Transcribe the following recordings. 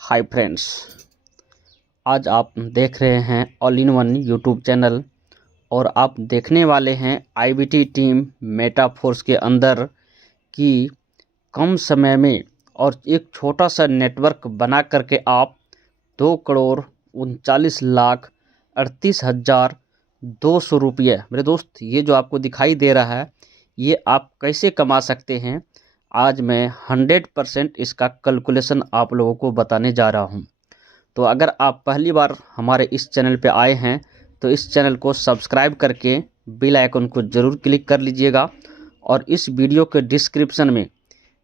Hi friends, आज आप देख रहे हैं all in one YouTube channel और आप देखने वाले हैं आईबीटी टीम मेटाफोर्स के अंदर कि कम समय में और एक छोटा सा नेटवर्क बना करके आप 2,39,38,200 रुपये, मेरे दोस्त, ये जो आपको दिखाई दे रहा है ये आप कैसे कमा सकते हैं। आज मैं 100% इसका कैलकुलेशन आप लोगों को बताने जा रहा हूं। तो अगर आप पहली बार हमारे इस चैनल पे आए हैं तो इस चैनल को सब्सक्राइब करके बेल आइकन को ज़रूर क्लिक कर लीजिएगा और इस वीडियो के डिस्क्रिप्शन में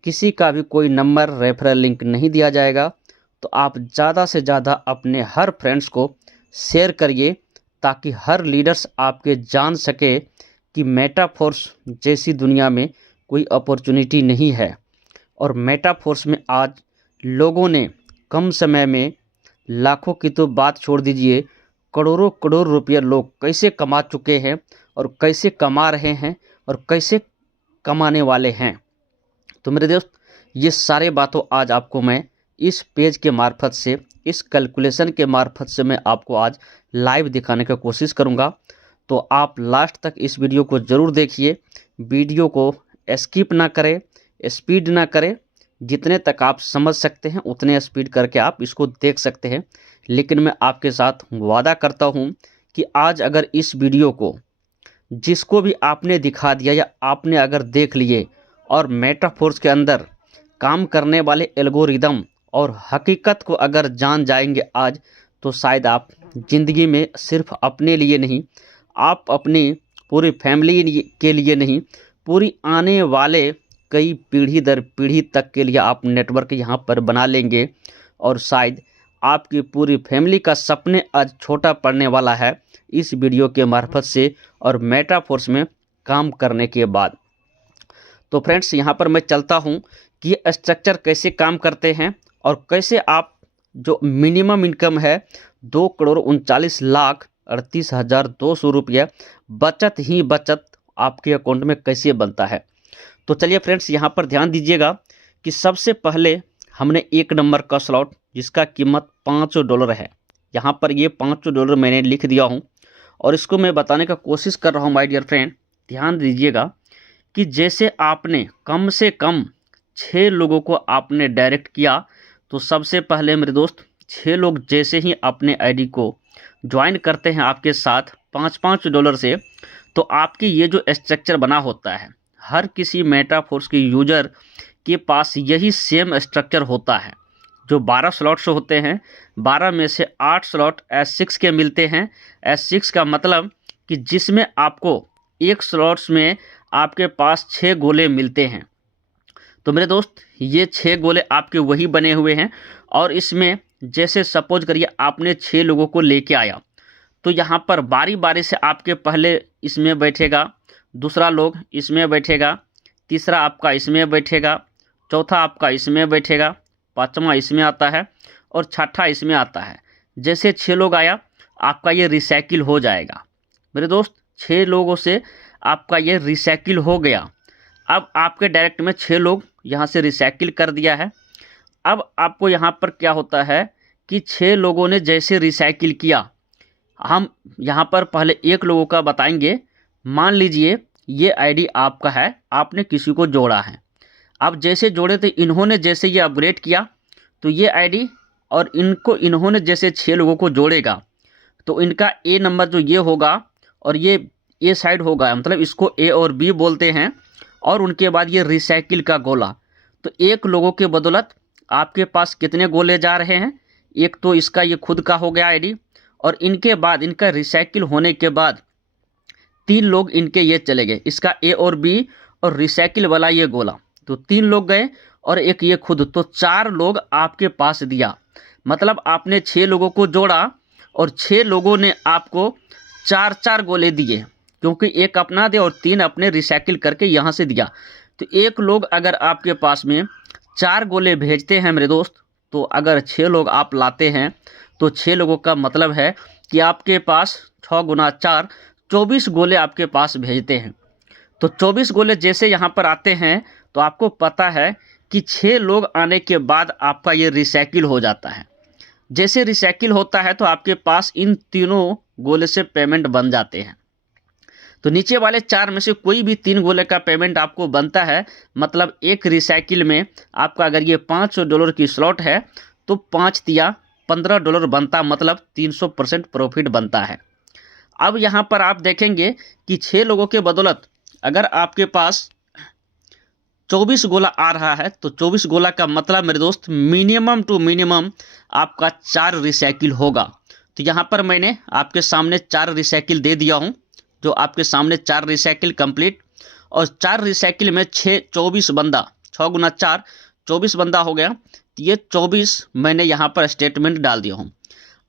किसी का भी कोई नंबर रेफरल लिंक नहीं दिया जाएगा। तो आप ज़्यादा से ज़्यादा अपने हर फ्रेंड्स को शेयर करिए ताकि हर लीडर्स आपके जान सके कि मेटाफोर्स जैसी दुनिया में कोई अपॉर्चुनिटी नहीं है। और मेटाफोर्स में आज लोगों ने कम समय में लाखों की तो बात छोड़ दीजिए, करोड़ों करोड़ रुपये लोग कैसे कमा चुके हैं और कैसे कमा रहे हैं और कैसे कमाने वाले हैं। तो मेरे दोस्त, ये सारे बातों आज आपको मैं इस पेज के मार्फत से, इस कैलकुलेशन के मार्फत से मैं आपको आज लाइव दिखाने की कोशिश करूँगा। तो आप लास्ट तक इस वीडियो को ज़रूर देखिए, वीडियो को स्किप ना करें, स्पीड ना करें, जितने तक आप समझ सकते हैं उतने स्पीड करके आप इसको देख सकते हैं। लेकिन मैं आपके साथ वादा करता हूं कि आज अगर इस वीडियो को जिसको भी आपने दिखा दिया या आपने अगर देख लिए और मेटाफोर्स के अंदर काम करने वाले एल्गोरिदम और हकीकत को अगर जान जाएंगे आज, तो शायद आप ज़िंदगी में सिर्फ अपने लिए नहीं, आप अपनी पूरी फैमिली के लिए नहीं, पूरी आने वाले कई पीढ़ी दर पीढ़ी तक के लिए आप नेटवर्क यहाँ पर बना लेंगे और शायद आपकी पूरी फैमिली का सपने आज छोटा पड़ने वाला है इस वीडियो के मार्फत से और मेटाफोर्स में काम करने के बाद। तो फ्रेंड्स, यहाँ पर मैं चलता हूँ कि ये स्ट्रक्चर कैसे काम करते हैं और कैसे आप जो मिनिमम इनकम है 2,39,38,200 रुपये बचत ही बचत आपके अकाउंट में कैसे बनता है। तो चलिए फ्रेंड्स, यहाँ पर ध्यान दीजिएगा कि सबसे पहले हमने एक नंबर का स्लॉट जिसका कीमत $5 है, यहाँ पर ये $5 मैंने लिख दिया हूँ और इसको मैं बताने का कोशिश कर रहा हूँ। माय डियर फ्रेंड, ध्यान दीजिएगा कि जैसे आपने कम से कम 6 लोगों को आपने डायरेक्ट किया, तो सबसे पहले मेरे दोस्त 6 लोग जैसे ही अपने आईडी को ज्वाइन करते हैं आपके साथ $5 से, तो आपकी ये जो स्ट्रक्चर बना होता है, हर किसी मेटाफोर्स के यूजर के पास यही सेम स्ट्रक्चर होता है। जो 12 स्लॉट्स होते हैं, 12 में से 8 स्लॉट S6 के मिलते हैं। S6 का मतलब कि जिसमें आपको एक स्लॉट्स में आपके पास 6 गोले मिलते हैं। तो मेरे दोस्त, ये 6 गोले आपके वही बने हुए हैं और इसमें जैसे सपोज करिए आपने 6 लोगों को लेके आया, तो यहाँ पर बारी बारी से आपके पहले इसमें बैठेगा, दूसरा लोग इसमें बैठेगा, तीसरा आपका इसमें बैठेगा, चौथा आपका इसमें बैठेगा, पांचवा इसमें आता है और छठा इसमें आता है। जैसे 6 लोग आया, आपका ये रिसाइकिल हो जाएगा। मेरे दोस्त, 6 लोगों से आपका ये रिसाइकिल हो गया। अब आपके डायरेक्ट में 6 लोग यहाँ से रिसाइकिल कर दिया है। अब आपको यहाँ पर क्या होता है कि 6 लोगों ने जैसे रिसाइकिल किया, हम यहाँ पर पहले एक लोगों का बताएंगे। मान लीजिए ये आईडी आपका है, आपने किसी को जोड़ा है। अब जैसे जोड़े तो इन्होंने जैसे ये अपग्रेड किया, तो ये आईडी और इन्होंने जैसे 6 लोगों को जोड़ेगा, तो इनका ए नंबर जो ये होगा और ये ए साइड होगा, मतलब इसको ए और बी बोलते हैं। और उनके बाद ये रिसाइकिल का गोला, तो एक लोगों के बदौलत आपके पास कितने गोले जा रहे हैं। एक तो इसका ये खुद का हो गया आईडी और इनके बाद इनका रिसाइकिल होने के बाद 3 लोग इनके ये चले गए, इसका ए और बी और रिसाइकिल वाला ये गोला, तो 3 लोग गए और एक ये खुद, तो 4 लोग आपके पास दिया। मतलब आपने 6 लोगों को जोड़ा और 6 लोगों ने आपको 4-4 गोले दिए, क्योंकि एक अपना दे और 3 अपने रिसाइकिल करके यहाँ से दिया। तो एक लोग अगर आपके पास में 4 गोले भेजते हैं मेरे दोस्त, तो अगर 6 लोग आप लाते हैं तो 6 लोगों का मतलब है कि आपके पास 6 गुना 4 24 गोले आपके पास भेजते हैं। तो 24 गोले जैसे यहाँ पर आते हैं, तो आपको पता है कि 6 लोग आने के बाद आपका ये रिसाइकिल हो जाता है। जैसे रिसाइकिल होता है तो आपके पास इन तीनों गोले से पेमेंट बन जाते हैं। तो नीचे वाले 4 में से कोई भी 3 गोले का पेमेंट आपको बनता है, मतलब एक रिसाइकिल में आपका अगर ये $500 की स्लॉट है तो 5 या $15 बनता, मतलब 300% प्रॉफिट बनता है। अब यहाँ पर आप देखेंगे कि 6 लोगों के बदौलत अगर आपके पास 24 गोला आ रहा है तो 24 गोला का मतलब मेरे दोस्त मिनिमम टू मिनिमम आपका 4 रिसाइकिल होगा। तो यहाँ पर मैंने आपके सामने 4 रिसाइकिल दे दिया हूँ, जो आपके सामने 4 रिसाइकिल कंप्लीट, और 4 रिसाइकिल में 24 बंदा, 6 गुना 4 24 बंदा हो गया। तो ये 24 मैंने यहाँ पर स्टेटमेंट डाल दिया हूँ।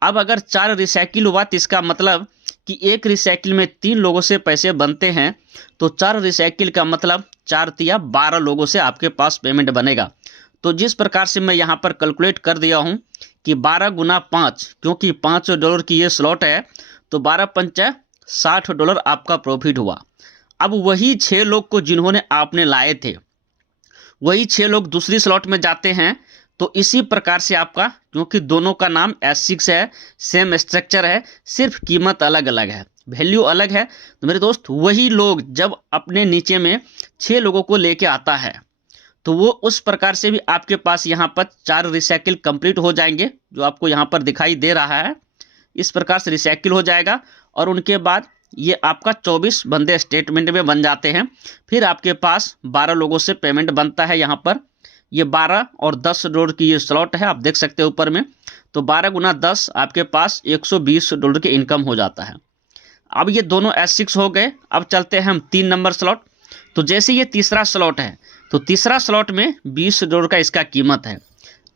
अब अगर 4 रिसाइकिल हुआ तो इसका मतलब कि एक रिसाइकिल में 3 लोगों से पैसे बनते हैं, तो 4 रिसाइकिल का मतलब 4 या 12 लोगों से आपके पास पेमेंट बनेगा। तो जिस प्रकार से मैं यहाँ पर कैलकुलेट कर दिया हूँ कि 12 गुना 5, क्योंकि $5 की ये स्लॉट है तो 12 पंचा $60 आपका प्रॉफिट हुआ। अब वही 6 लोग को जिन्होंने आपने लाए थे, वही 6 लोग दूसरी स्लॉट में जाते हैं, तो इसी प्रकार से आपका, क्योंकि दोनों का नाम S6 है, सेम स्ट्रक्चर है, सिर्फ कीमत अलग अलग है, वैल्यू अलग है। तो मेरे दोस्त वही लोग जब अपने नीचे में 6 लोगों को लेके आता है तो वो उस प्रकार से भी आपके पास यहाँ पर 4 रिसाइकिल कंप्लीट हो जाएंगे, जो आपको यहाँ पर दिखाई दे रहा है। इस प्रकार से रिसाइकिल हो जाएगा और उनके बाद ये आपका 24 बंदे स्टेटमेंट में बन जाते हैं। फिर आपके पास 12 लोगों से पेमेंट बनता है। यहाँ पर ये 12 और $10 की ये स्लॉट है, आप देख सकते हो ऊपर में। तो 12 गुना 10 आपके पास $120 के इनकम हो जाता है। अब ये दोनों S6 हो गए। अब चलते हैं हम 3 नंबर स्लॉट। तो जैसे ये तीसरा स्लॉट है तो तीसरा स्लॉट में $20 का इसका कीमत है।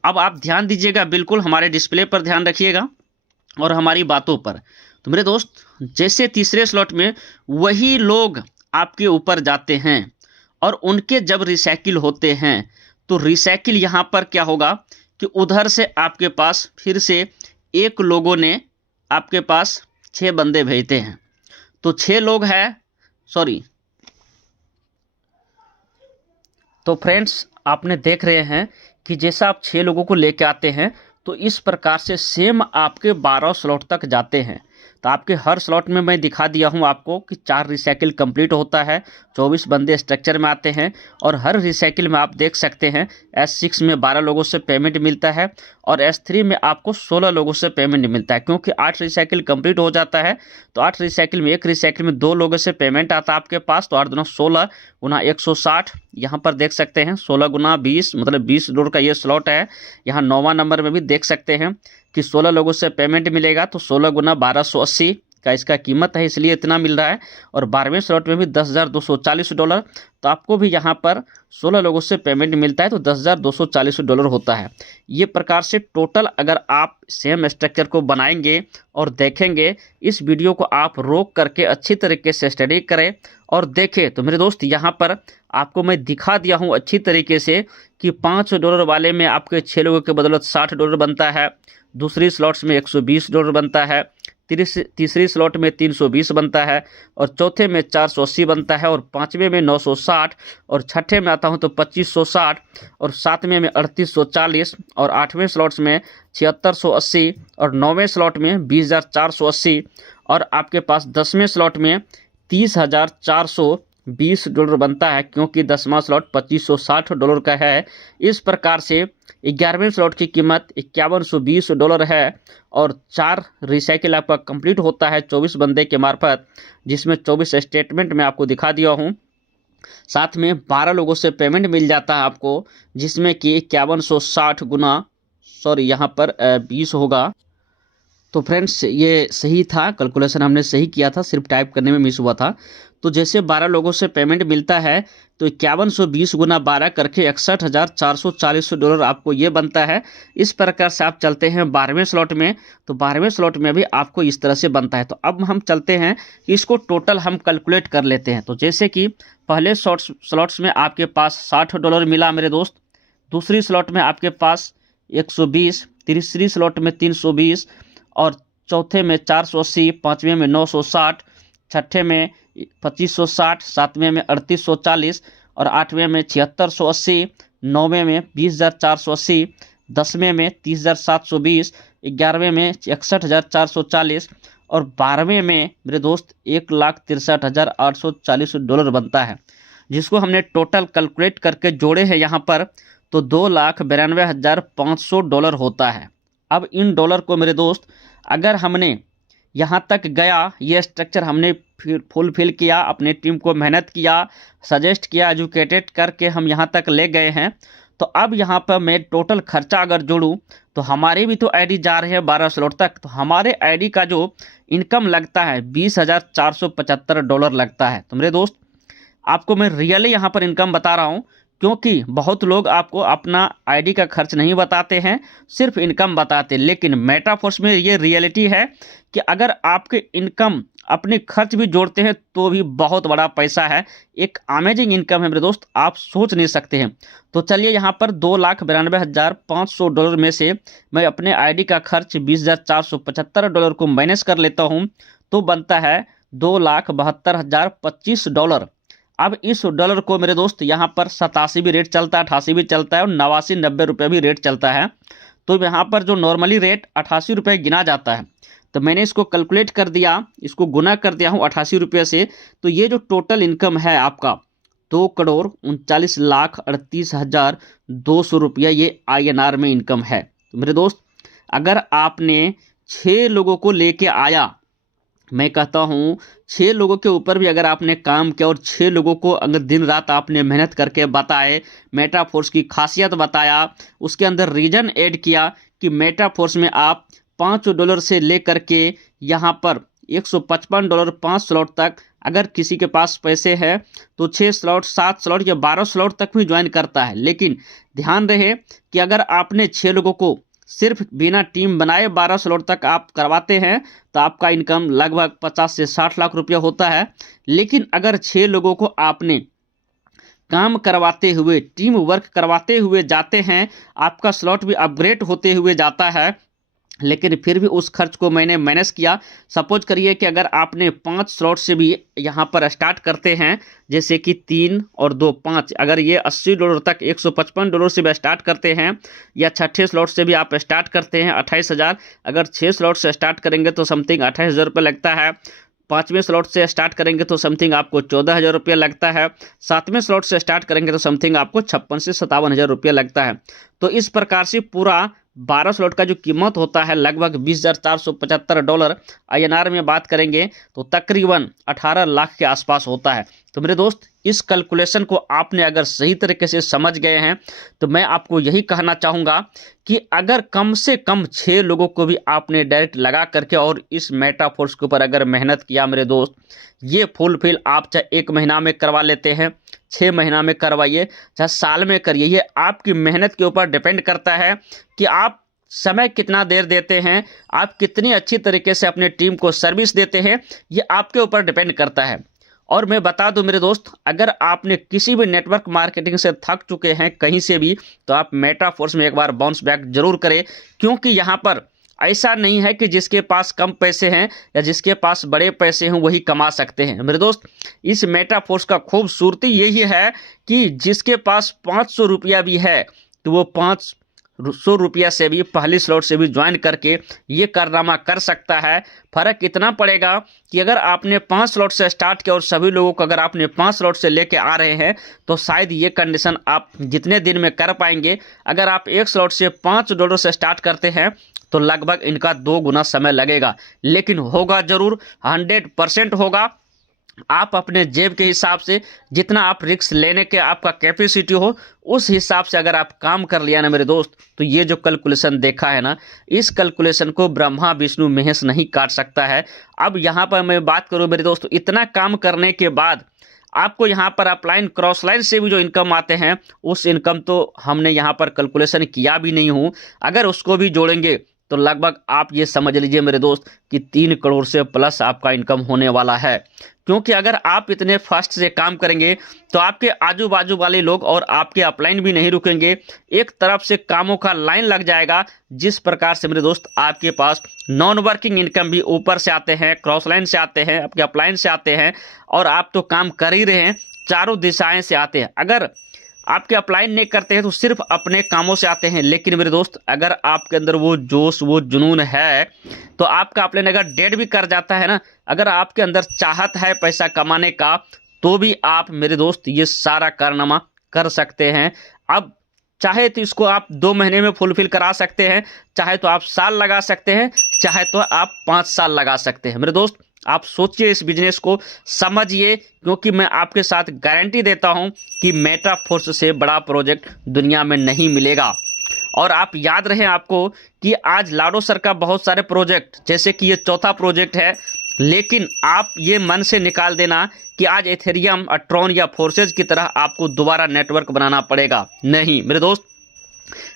अब आप ध्यान दीजिएगा, बिल्कुल हमारे डिस्प्ले पर ध्यान रखिएगा और हमारी बातों पर। तो मेरे दोस्त जैसे तीसरे स्लॉट में वही लोग आपके ऊपर जाते हैं और उनके जब रिसाइकिल होते हैं तो रिसाइकिल यहाँ पर क्या होगा कि उधर से आपके पास फिर से एक लोगों ने आपके पास 6 बंदे भेजते हैं। तो 6 लोग हैं, सॉरी, तो फ्रेंड्स आपने देख रहे हैं कि जैसा आप 6 लोगों को लेके आते हैं तो इस प्रकार से सेम आपके 12 स्लॉट तक जाते हैं। तो आपके हर स्लॉट में मैं दिखा दिया हूं आपको कि 4 रिसाइकिल कंप्लीट होता है, 24 बंदे स्ट्रक्चर में आते हैं और हर रिसाइकिल में आप देख सकते हैं S6 में 12 लोगों से पेमेंट मिलता है और S3 में आपको 16 लोगों से पेमेंट मिलता है। क्योंकि 8 रिसाइकिल कंप्लीट हो जाता है तो 8 रिसाइकिल में, एक रिसाइकिल में 2 लोगों से पेमेंट आता है आपके पास। तो 8 दूना 16 गुना 160, यहाँ पर देख सकते हैं 16 गुना 20, मतलब $20 का ये स्लॉट है। यहाँ 9वां नंबर में भी देख सकते हैं कि 16 लोगों से पेमेंट मिलेगा, तो 16 गुना 1280 का इसका कीमत है, इसलिए इतना मिल रहा है। और 12वें स्लॉट में भी $10,240। तो आपको भी यहाँ पर 16 लोगों से पेमेंट मिलता है तो $10,240 होता है। ये प्रकार से टोटल अगर आप सेम स्ट्रक्चर को बनाएंगे और देखेंगे, इस वीडियो को आप रोक करके अच्छी तरीके से स्टडी करें और देखें, तो मेरे दोस्त यहाँ पर आपको मैं दिखा दिया हूँ अच्छी तरीके से कि $5 वाले में आपके 6 लोगों के बदौलत $60 बनता है, दूसरी स्लॉट्स में $120 बनता है, तीसरी स्लॉट में 320 बनता है और चौथे में 480 बनता है और 5वें में 960 और छठे में आता हूं तो 2560 और 7वें में 3840 और 8वें स्लॉट्स में 7680 और 9वें स्लॉट में 20480 और आपके पास 10वें स्लॉट में $30,420 बनता है, क्योंकि 10वां स्लॉट $2560 का है। इस प्रकार से 11वें स्लॉट की कीमत $5120 है और 4 रिसाइकिल आपका कंप्लीट होता है 24 बंदे के मार्फत, जिसमें 24 स्टेटमेंट में आपको दिखा दिया हूँ। साथ में 12 लोगों से पेमेंट मिल जाता है आपको, जिसमें कि 5160 गुना, सॉरी यहाँ पर 20 होगा। तो फ्रेंड्स ये सही था, कैलकुलेशन हमने सही किया था, सिर्फ टाइप करने में मिस हुआ था। तो जैसे 12 लोगों से पेमेंट मिलता है तो 5120 गुना 12 करके $61,440 आपको ये बनता है। इस प्रकार से आप चलते हैं 12वें स्लॉट में, तो 12वें स्लॉट में भी आपको इस तरह से बनता है। तो अब हम चलते हैं कि इसको टोटल हम कैलकुलेट कर लेते हैं। तो जैसे कि पहले स्लॉट्स में आपके पास $60 मिला मेरे दोस्त, दूसरी स्लॉट में आपके पास 120, तीसरी स्लॉट में 320 और चौथे में 480, 5वें में 960, छठे में 2560, 7वें में 3840 और 8वें में 7680, 9वें में 20,480, 10वें में 30,720, 11वें में 61,440 और 12वें में मेरे दोस्त $1,63,840 बनता है, जिसको हमने टोटल कैलकुलेट करके जोड़े हैं यहाँ पर तो $2,92,500 होता है। अब इन डॉलर को मेरे दोस्त अगर हमने यहाँ तक गया, ये स्ट्रक्चर हमने फुलफिल किया, अपने टीम को मेहनत किया, सजेस्ट किया, एजुकेटेड करके हम यहाँ तक ले गए हैं, तो अब यहाँ पर मैं टोटल खर्चा अगर जोड़ूँ तो हमारे भी तो आईडी जा रहे हैं 12 स्लॉट तक, तो हमारे आईडी का जो इनकम लगता है $20,475 लगता है। तो मेरे दोस्त आपको मैं रियली यहाँ पर इनकम बता रहा हूँ, क्योंकि बहुत लोग आपको अपना आईडी का खर्च नहीं बताते हैं, सिर्फ इनकम बताते हैं। लेकिन मेटाफोर्स में ये रियलिटी है कि अगर आपके इनकम अपने खर्च भी जोड़ते हैं तो भी बहुत बड़ा पैसा है, एक अमेजिंग इनकम है मेरे दोस्त, आप सोच नहीं सकते हैं। तो चलिए यहाँ पर $2,92,500 में से मैं अपने आईडी का खर्च $20,475 को माइनस कर लेता हूँ, तो बनता है $2,72,025। अब इस डॉलर को मेरे दोस्त यहाँ पर 87 भी रेट चलता है, 88 भी चलता है और 89-90 रुपये भी रेट चलता है। तो यहाँ पर जो नॉर्मली रेट 88 रुपये गिना जाता है, तो मैंने इसको कैलकुलेट कर दिया, इसको गुना कर दिया हूँ 88 रुपये से। तो ये जो टोटल इनकम है आपका 2,39,38,200 रुपया ये INR में इनकम है। तो मेरे दोस्त अगर आपने 6 लोगों को लेके आया, मैं कहता हूँ 6 लोगों के ऊपर भी अगर आपने काम किया और 6 लोगों को अगर दिन रात आपने मेहनत करके बताए, मेटाफोर्स की खासियत बताया, उसके अंदर रीजन ऐड किया कि मेटाफोर्स में आप $5 से लेकर के यहाँ पर $155 5 स्लॉट तक, अगर किसी के पास पैसे है तो 6 स्लॉट 7 स्लॉट या 12 स्लॉट तक भी ज्वाइन करता है। लेकिन ध्यान रहे कि अगर आपने 6 लोगों को सिर्फ बिना टीम बनाए 12 स्लॉट तक आप करवाते हैं तो आपका इनकम लगभग 50 से 60 लाख रुपया होता है। लेकिन अगर 6 लोगों को आपने काम करवाते हुए, टीम वर्क करवाते हुए जाते हैं, आपका स्लॉट भी अपग्रेड होते हुए जाता है, लेकिन फिर भी उस खर्च को मैंने मैनेज किया। सपोज करिए कि अगर आपने 5 स्लॉट से भी यहाँ पर स्टार्ट करते हैं, जैसे कि 3 और 2 5, अगर ये $80 तक $155 से भी स्टार्ट करते हैं, या छठे स्लॉट से भी आप स्टार्ट करते हैं 28,000, अगर 6 स्लॉट से स्टार्ट करेंगे तो समथिंग 28,000 रुपये लगता है, 5वें स्लॉट से स्टार्ट करेंगे तो समथिंग आपको 14,000 रुपये लगता है, 7वें स्लॉट से स्टार्ट करेंगे तो समथिंग आपको 56,000 से 57,000 रुपये लगता है। तो इस प्रकार से पूरा 12 स्लॉट का जो कीमत होता है लगभग $20,475, INR में बात करेंगे तो तकरीबन 18 लाख के आसपास होता है। तो मेरे दोस्त इस कैलकुलेशन को आपने अगर सही तरीके से समझ गए हैं तो मैं आपको यही कहना चाहूँगा कि अगर कम से कम 6 लोगों को भी आपने डायरेक्ट लगा करके और इस मेटाफोर्स के ऊपर अगर मेहनत किया मेरे दोस्त, ये फुलफिल आप चाहे 1 महीना में करवा लेते हैं, 6 महीना में करवाइए, चाहे साल में करिए, ये आपकी मेहनत के ऊपर डिपेंड करता है कि आप समय कितना देर देते हैं, आप कितनी अच्छी तरीके से अपने टीम को सर्विस देते हैं, ये आपके ऊपर डिपेंड करता है। और मैं बता दूं मेरे दोस्त, अगर आपने किसी भी नेटवर्क मार्केटिंग से थक चुके हैं कहीं से भी, तो आप मेटाफोर्स में एक बार बाउंस बैक जरूर करें, क्योंकि यहाँ पर ऐसा नहीं है कि जिसके पास कम पैसे हैं या जिसके पास बड़े पैसे हैं वही कमा सकते हैं। मेरे दोस्त इस मेटाफोर्स का खूबसूरती यही है कि जिसके पास 500 रुपया भी है तो वो 500 रुपया से भी पहली स्लॉट से भी ज्वाइन करके ये कारनामा कर सकता है। फ़र्क इतना पड़ेगा कि अगर आपने 5 स्लॉट से स्टार्ट किया और सभी लोगों को अगर आपने 5 स्लॉट से लेके आ रहे हैं तो शायद ये कंडीशन आप जितने दिन में कर पाएंगे। अगर आप 1 स्लॉट से $5 से स्टार्ट करते हैं तो लगभग इनका 2 गुना समय लगेगा, लेकिन होगा ज़रूर, 100% होगा। आप अपने जेब के हिसाब से जितना आप रिस्क लेने के आपका कैपेसिटी हो उस हिसाब से अगर आप काम कर लिया ना मेरे दोस्त, तो ये जो कैलकुलेशन देखा है ना, इस कैलकुलेशन को ब्रह्मा विष्णु महेश नहीं काट सकता है। अब यहाँ पर मैं बात करूँ मेरे दोस्त, इतना काम करने के बाद आपको यहाँ पर अपलाइन क्रॉस लाइन से भी जो इनकम आते हैं उस इनकम तो हमने यहाँ पर कैलकुलेशन किया भी नहीं हूँ, अगर उसको भी जोड़ेंगे तो लगभग आप ये समझ लीजिए मेरे दोस्त कि 3 करोड़ से प्लस आपका इनकम होने वाला है। क्योंकि अगर आप इतने फास्ट से काम करेंगे तो आपके आजू बाजू वाले लोग और आपके अपलाइन भी नहीं रुकेंगे, एक तरफ से कामों का लाइन लग जाएगा। जिस प्रकार से मेरे दोस्त आपके पास नॉन वर्किंग इनकम भी ऊपर से आते हैं, क्रॉस लाइन से आते हैं, आपके अपलाइन से आते हैं, और आप तो काम कर ही रहे हैं, चारों दिशाएं से आते हैं। अगर आपके अप्लाई नहीं करते हैं तो सिर्फ अपने कामों से आते हैं। लेकिन मेरे दोस्त अगर आपके अंदर वो जोश वो जुनून है तो आपका अपलाइन अगर डेट भी कर जाता है ना, अगर आपके अंदर चाहत है पैसा कमाने का, तो भी आप मेरे दोस्त ये सारा कारनामा कर सकते हैं। अब चाहे तो इसको आप 2 महीने में फुलफिल करा सकते हैं, चाहे तो आप साल लगा सकते हैं, चाहे तो आप 5 साल लगा सकते हैं। मेरे दोस्त आप सोचिए, इस बिजनेस को समझिए, क्योंकि मैं आपके साथ गारंटी देता हूं कि मेटाफोर्स से बड़ा प्रोजेक्ट दुनिया में नहीं मिलेगा। और आप याद रहे आपको कि आज लाडो सर का बहुत सारे प्रोजेक्ट, जैसे कि ये चौथा प्रोजेक्ट है, लेकिन आप ये मन से निकाल देना कि आज एथेरियम, ट्रॉन या फोर्सेज की तरह आपको दोबारा नेटवर्क बनाना पड़ेगा। नहीं मेरे दोस्त,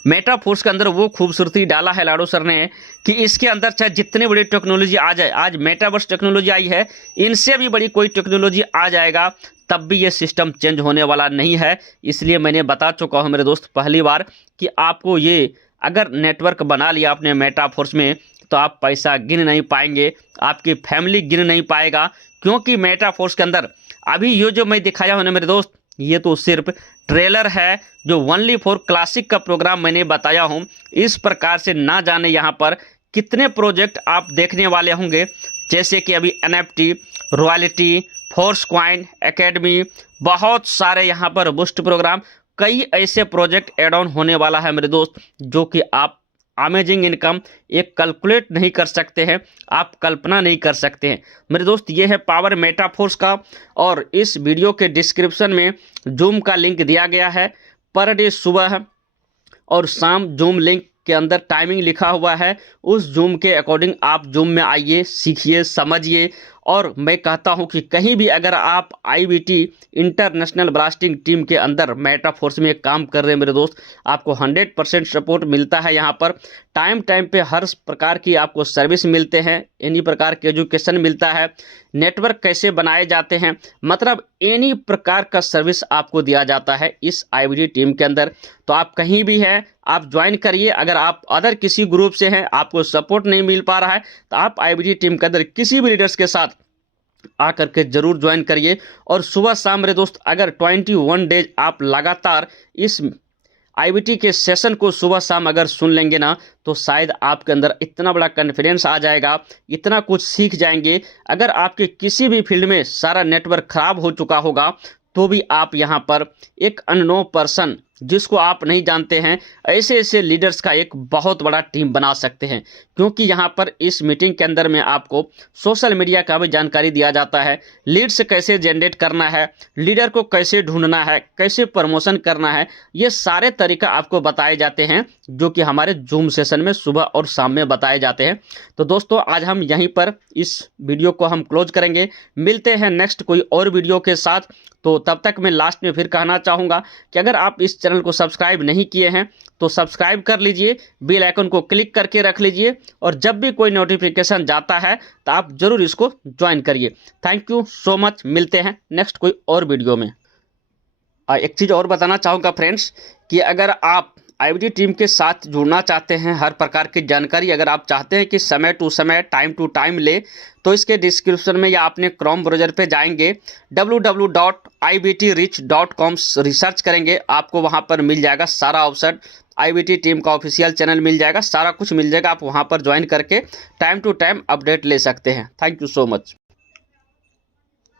मेटाफोर्स के अंदर वो खूबसूरती डाला है लाडो सर ने कि इसके अंदर चाहे जितनी बड़ी टेक्नोलॉजी आ जाए, आज मेटावर्स टेक्नोलॉजी आई है, इनसे भी बड़ी कोई टेक्नोलॉजी आ जाएगा तब भी ये सिस्टम चेंज होने वाला नहीं है। इसलिए मैंने बता चुका हूँ मेरे दोस्त पहली बार कि आपको ये अगर नेटवर्क बना लिया आपने मेटाफोर्स में तो आप पैसा गिन नहीं पाएंगे, आपकी फैमिली गिन नहीं पाएगा, क्योंकि मेटाफोर्स के अंदर अभी ये जो मैं दिखाया हूँ ना मेरे दोस्त, ये तो सिर्फ ट्रेलर है, जो ओनली फॉर क्लासिक का प्रोग्राम मैंने बताया हूँ। इस प्रकार से ना जाने यहाँ पर कितने प्रोजेक्ट आप देखने वाले होंगे, जैसे कि अभी NFT, royalty, force coin, academy, बहुत सारे यहाँ पर बूस्ट प्रोग्राम, कई ऐसे प्रोजेक्ट एड ऑन होने वाला है मेरे दोस्त, जो कि आप अमेजिंग इनकम एक कैलकुलेट नहीं कर सकते हैं, आप कल्पना नहीं कर सकते हैं। मेरे दोस्त ये है पावर मेटाफोर्स का, और इस वीडियो के डिस्क्रिप्शन में जूम का लिंक दिया गया है। पर डे सुबह और शाम जूम लिंक के अंदर टाइमिंग लिखा हुआ है, उस जूम के अकॉर्डिंग आप जूम में आइए, सीखिए, समझिए। और मैं कहता हूं कि कहीं भी अगर आप IBT इंटरनेशनल ब्लास्टिंग टीम के अंदर मेटाफोर्स में काम कर रहे हैं मेरे दोस्त, आपको 100% सपोर्ट मिलता है। यहाँ पर टाइम पे हर प्रकार की आपको सर्विस मिलते हैं, एनी प्रकार के एजुकेशन मिलता है, नेटवर्क कैसे बनाए जाते हैं, मतलब एनी प्रकार का सर्विस आपको दिया जाता है इस IBT टीम के अंदर। तो आप कहीं भी हैं, आप ज्वाइन करिए। अगर आप अदर किसी ग्रुप से हैं, आपको सपोर्ट नहीं मिल पा रहा है, तो आप IBT टीम के अंदर किसी भी लीडर्स के साथ आकर के जरूर ज्वाइन करिए। और सुबह शाम मेरे दोस्त अगर 21 डेज आप लगातार इस IBT के सेशन को सुबह शाम अगर सुन लेंगे ना, तो शायद आपके अंदर इतना बड़ा कॉन्फिडेंस आ जाएगा, इतना कुछ सीख जाएंगे। अगर आपके किसी भी फील्ड में सारा नेटवर्क खराब हो चुका होगा, तो भी आप यहाँ पर एक अननोन पर्सन जिसको आप नहीं जानते हैं, ऐसे ऐसे लीडर्स का एक बहुत बड़ा टीम बना सकते हैं। क्योंकि यहाँ पर इस मीटिंग के अंदर में आपको सोशल मीडिया का भी जानकारी दिया जाता है, लीड्स कैसे जनरेट करना है, लीडर को कैसे ढूंढना है, कैसे प्रमोशन करना है, ये सारे तरीका आपको बताए जाते हैं, जो कि हमारे जूम सेशन में सुबह और शाम में बताए जाते हैं। तो दोस्तों आज हम यहीं पर इस वीडियो को हम क्लोज करेंगे, मिलते हैं नेक्स्ट कोई और वीडियो के साथ। तो तब तक मैं लास्ट में फिर कहना चाहूँगा कि अगर आप इस चैनल को सब्सक्राइब नहीं किए हैं तो सब्सक्राइब कर लीजिए, बेल आइकन को क्लिक करके रख लीजिए, और जब भी कोई नोटिफिकेशन जाता है तो आप ज़रूर इसको ज्वाइन करिए। थैंक यू सो मच, मिलते हैं नेक्स्ट कोई और वीडियो में। एक चीज़ और बताना चाहूँगा फ्रेंड्स कि अगर आप IBT टीम के साथ जुड़ना चाहते हैं, हर प्रकार की जानकारी अगर आप चाहते हैं कि समय टू समय टाइम टू टाइम ले, तो इसके डिस्क्रिप्शन में या अपने क्रोम ब्राउज़र पे जाएंगे, www.ibtrich.com रिसर्च करेंगे, आपको वहां पर मिल जाएगा सारा ऑप्शन, IBT टीम का ऑफिशियल चैनल मिल जाएगा, सारा कुछ मिल जाएगा। आप वहां पर ज्वाइन करके टाइम टू टाइम अपडेट ले सकते हैं। Thank you so much.